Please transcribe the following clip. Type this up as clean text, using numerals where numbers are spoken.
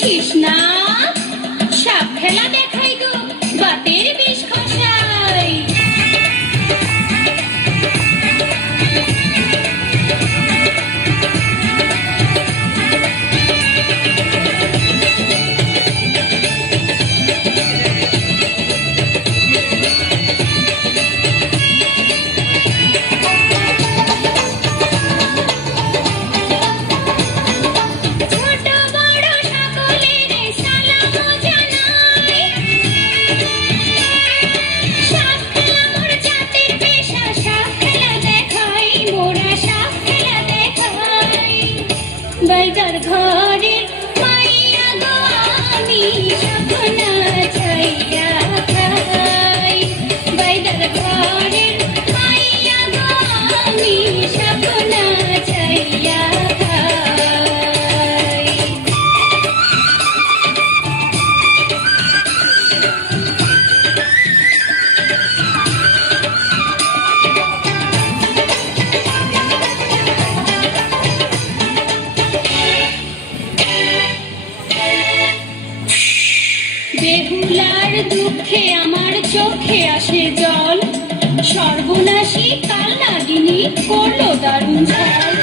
কৃষ্ণা সাপ খেলা দেখাই গো বাতের বিষ খসাই। বাইদার ঘরে মাইয়া গো আমি সপনা ছাইয়া খাই। বাইদার ঘরে মাইয়া গো আমি সপনা ছাইয়া খাই। বেহুলার দুঃখে আমার চোখে আসে জল, সর্বনাশী কাল নাগিনী করলো দারুণ ছল।